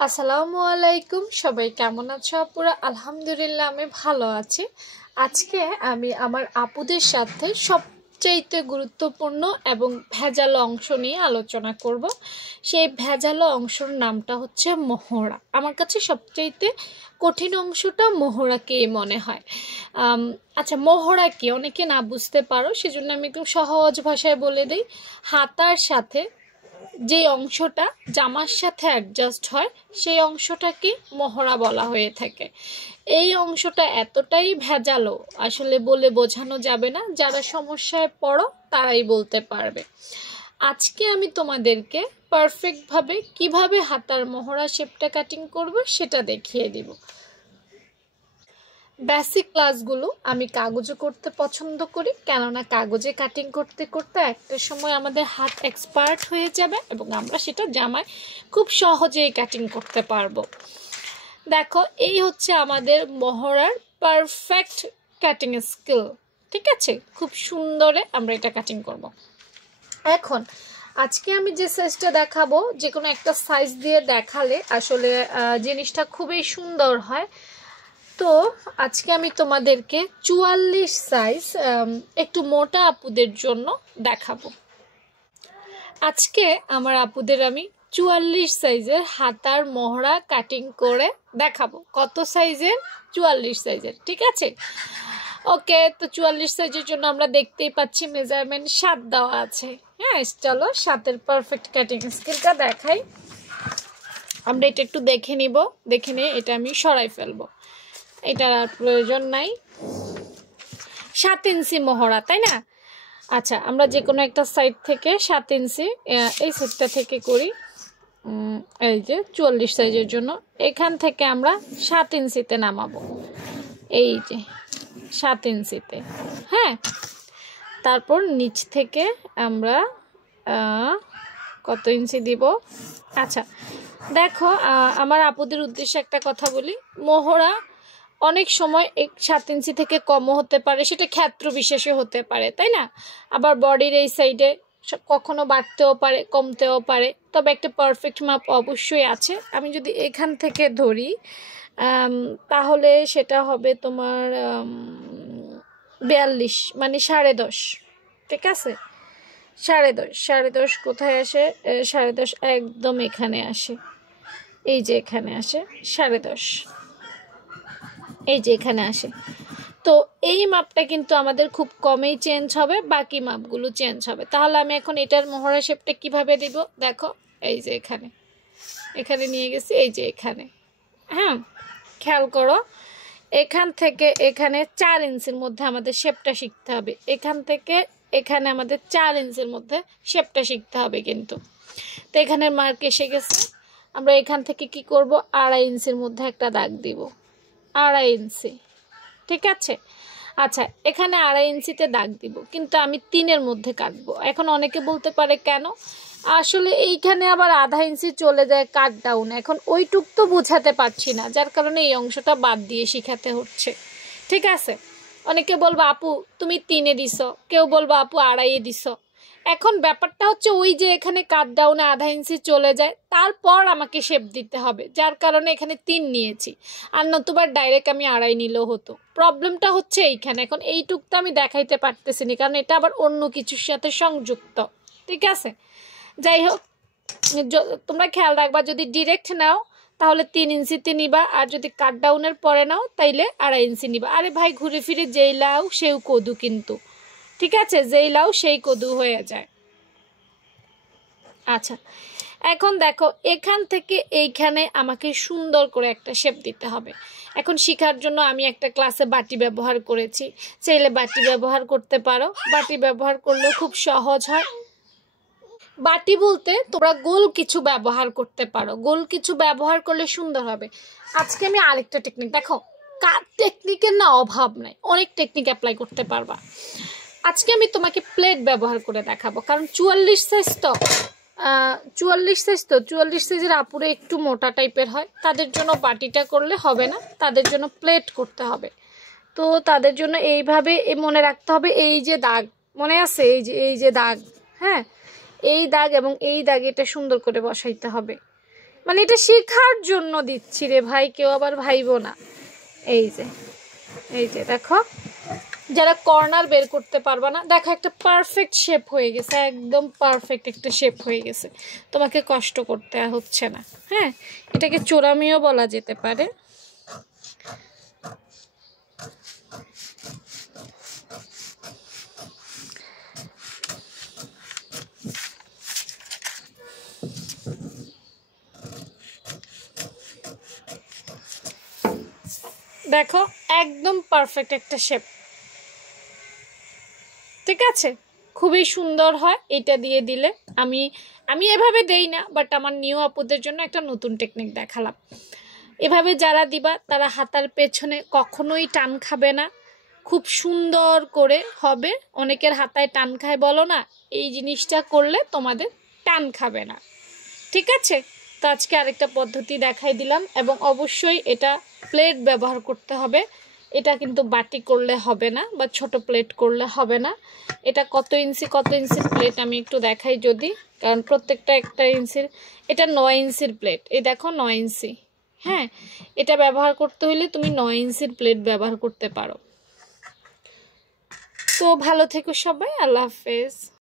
আসসালামু আলাইকুম, সবাই কেমন আছো আপুরা? আলহামদুলিল্লাহ আমি ভালো আছি। আজকে আমি আমার আপুদের সাথে সবচাইতে গুরুত্বপূর্ণ এবং ভেজালো অংশ নিয়ে আলোচনা করব। সেই ভেজালো অংশের নামটা হচ্ছে মোহরা। আমার কাছে সবচাইতে কঠিন অংশটা মোহরাকেই মনে হয়। আচ্ছা, মোহরা কি অনেকে না বুঝতে পারো, সেজন্য আমি একটু সহজ ভাষায় বলে দিই। হাতার সাথে যে অংশটা জামার সাথে অ্যাডজাস্ট হয় সেই অংশটাকে মোহরা বলা হয়ে থাকে। এই অংশটা এতটাই ভেজালো, আসলে বলে বোঝানো যাবে না। যারা সমস্যায় পড়ো তারাই বলতে পারবে। আজকে আমি তোমাদেরকে পারফেক্টভাবে কিভাবে হাতার মোহরা শেপটা কাটিং করব সেটা দেখিয়ে দিব। বেসিক ক্লাসগুলো আমি কাগজে করতে পছন্দ করি, কেননা কাগজে কাটিং করতে করতে একটা সময় আমাদের হাত এক্সপার্ট হয়ে যাবে এবং আমরা সেটা জামায় খুব সহজেই কাটিং করতে পারবো। দেখো, এই হচ্ছে আমাদের মোহরার পারফেক্ট কাটিং স্কিল। ঠিক আছে, খুব সুন্দরে আমরা এটা কাটিং করব। এখন আজকে আমি যে সাইজটা দেখাবো, যে কোনো একটা সাইজ দিয়ে দেখালে আসলে জিনিসটা খুবই সুন্দর হয়। তো আজকে আমি তোমাদেরকে 44 সাইজ একটু মোটা আপুদের জন্য দেখাবো। আজকে আমার আপুদের আমি 44 সাইজের হাতার মোহরা কাটিং করে দেখাবো। কত সাইজের? 44 সাইজের। ঠিক আছে, ওকে। তো 44 সাইজের জন্য আমরা দেখতেই পাচ্ছি মেজারমেন্ট 7 দেওয়া আছে। হ্যাঁ, চলো 7-এর পারফেক্ট কাটিং স্কিলটা দেখাই। আমরা এটা একটু দেখে নিব, দেখে নিয়ে এটা আমি সরাই ফেলবো। এটার আর প্রয়োজন নাই। 7 ইঞ্চি মোহরা, তাই না? আচ্ছা, আমরা যে কোনো একটা সাইড থেকে 7 ইঞ্চি, এই সাইডটা থেকে করি। এই যে 44 সাইজের জন্য এখান থেকে আমরা 7 ইঞ্চিতে নামাবো। এই যে 7 ইঞ্চিতে। হ্যাঁ, তারপর নিচ থেকে আমরা কত ইঞ্চি দিব? আচ্ছা দেখো, আমার আপুদের উদ্দেশ্যে একটা কথা বলি। মোহরা অনেক সময় 7 ইঞ্চি থেকে কমও হতে পারে, সেটা ক্ষেত্র বিশেষে হতে পারে, তাই না? আবার বডির এই সাইডে কখনো বাড়তেও পারে, কমতেও পারে। তবে একটা পারফেক্ট মাপ অবশ্যই আছে। আমি যদি এখান থেকে ধরি তাহলে সেটা হবে তোমার 42, মানে 10.5। ঠিক আছে, 10.5। 10.5 কোথায় আসে? 10.5 একদম এখানে আসে। এই যে এখানে আসে 10.5, এই যে এখানে আসে। তো এই মাপটা কিন্তু আমাদের খুব কমেই চেঞ্জ হবে, বাকি মাপগুলো চেঞ্জ হবে। তাহলে আমি এখন এটার মোহরা শেপটা কিভাবে দিব দেখো। এই যে এখানে, এখানে নিয়ে গেছি, এই যে এখানে। হ্যাঁ, খেয়াল করো, এখান থেকে এখানে 4 ইঞ্চির মধ্যে আমাদের শেপটা শিখতে হবে। এখান থেকে এখানে আমাদের 4 ইঞ্চির মধ্যে শেপটা শিখতে হবে কিন্তু। তো এখানের মার্ক এসে গেছে। আমরা এখান থেকে কি করব? 2.5 ইঞ্চির মধ্যে একটা দাগ দিব। 2.5 ইঞ্চি। ঠিক আছে, আচ্ছা এখানে 2.5 ইঞ্চিতে দাগ দিব, কিন্তু আমি 3-এর মধ্যে কাটবো। এখন অনেকে বলতে পারে কেন? আসলে এইখানে আবার 1/2 ইঞ্চি চলে যায় কাট ডাউন। এখন ওইটুক তো বোঝাতে পারছি না, যার কারণে এই অংশটা বাদ দিয়ে শিখাতে হচ্ছে। ঠিক আছে, অনেকে বলবো আপু তুমি 3-এ দিছো, কেউ বলবো আপু 2.5-এ দিছো। এখন ব্যাপারটা হচ্ছে ওই যে এখানে কাট ডাউনে 1/2 ইঞ্চি চলে যায়, তারপর আমাকে শেপ দিতে হবে, যার কারণে এখানে 3 নিয়েছি। আর নতুবা ডাইরেক্ট আমি 2.5 নিলেও হতো। প্রবলেমটা হচ্ছে এইখানে। এখন এইটুকটা আমি দেখাইতে পারতেছি না, কারণ এটা আবার অন্য কিছুর সাথে সংযুক্ত। ঠিক আছে, যাই হোক, তোমরা খেয়াল রাখবা, যদি ডিরেক্ট নাও তাহলে 3 ইঞ্চিতে নিবা, আর যদি কাট ডাউনের পরে নাও তাইলে 2.5 ইঞ্চি নিবা। আরে ভাই, ঘুরে ফিরে যেই লাও সেও কদু কিন্তু। ঠিক আছে, যেই লাও সেই কদু হয়ে যায়। আচ্ছা, এখন দেখো এখান থেকে এইখানে আমাকে সুন্দর করে একটা শেপ দিতে হবে। এখন শেখার জন্য আমি একটা ক্লাসে বাটি ব্যবহার করেছি, চাইলে বাটি ব্যবহার করতে পারো। বাটি ব্যবহার করলেও খুব সহজ হয়। বাটি বলতে তোমরা গোল কিছু ব্যবহার করতে পারো, গোল কিছু ব্যবহার করলে সুন্দর হবে। আজকে আমি আরেকটা টেকনিক, দেখো টেকনিকের না অভাব নাই, অনেক টেকনিক অ্যাপ্লাই করতে পারবা। আজকে আমি তোমাকে প্লেট ব্যবহার করে দেখাবো, কারণ 44 সাইজ তো 44 সাইজের আপুরে একটু মোটা টাইপের হয়, তাদের জন্য বাটিটা করলে হবে না, তাদের জন্য প্লেট করতে হবে। তো তাদের জন্য এইভাবে মনে রাখতে হবে, এই যে দাগ মনে আছে, এই যে দাগ, হ্যাঁ এই দাগ এবং এই দাগ, এটা সুন্দর করে বসাইতে হবে। মানে এটা শেখার জন্য দিচ্ছি রে ভাই, কেউ আবার ভাইবো না। এই যে দেখো, যারা কর্নার বের করতে পারবা না, দেখো একটা পারফেক্ট শেপ হয়ে গেছে, একদম পারফেক্ট একটা শেপ হয়ে গেছে, তোমাকে কষ্ট করতে হচ্ছে না। হ্যাঁ, এটাকে চোরামিও বলা যেতে পারে। দেখো একদম পারফেক্ট একটা শেপ, ঠিক আছে, খুবই সুন্দর হয় এটা দিয়ে দিলে। আমি এভাবে দেই না, বাট আমার নিউ আপুদের জন্য একটা নতুন টেকনিক দেখালাম। এভাবে যারা দিবা তারা হাতার পেছনে কখনোই টান খাবে না, খুব সুন্দর করে হবে। অনেকের হাতায় টান খায় বলো না, এই জিনিসটা করলে তোমাদের টান খাবে না, ঠিক আছে। তো আজকে আরেকটা পদ্ধতি দেখাই দিলাম, এবং অবশ্যই এটা প্লেট ব্যবহার করতে হবে। এটা কিন্তু বাটি করলে হবে না, বা ছোট প্লেট করলে হবে না। এটা কত ইঞ্চির প্লেট আমি একটু দেখাই যদি, কারণ প্রত্যেকটা একটা ইঞ্চির। এটা 9 ইঞ্চির প্লেট, এই দেখো 9 ইঞ্চি। হ্যাঁ, এটা ব্যবহার করতে হলে তুমি 9 ইঞ্চির প্লেট ব্যবহার করতে পারো। তো ভালো থেকো সবাই, আল্লাহ হাফেজ।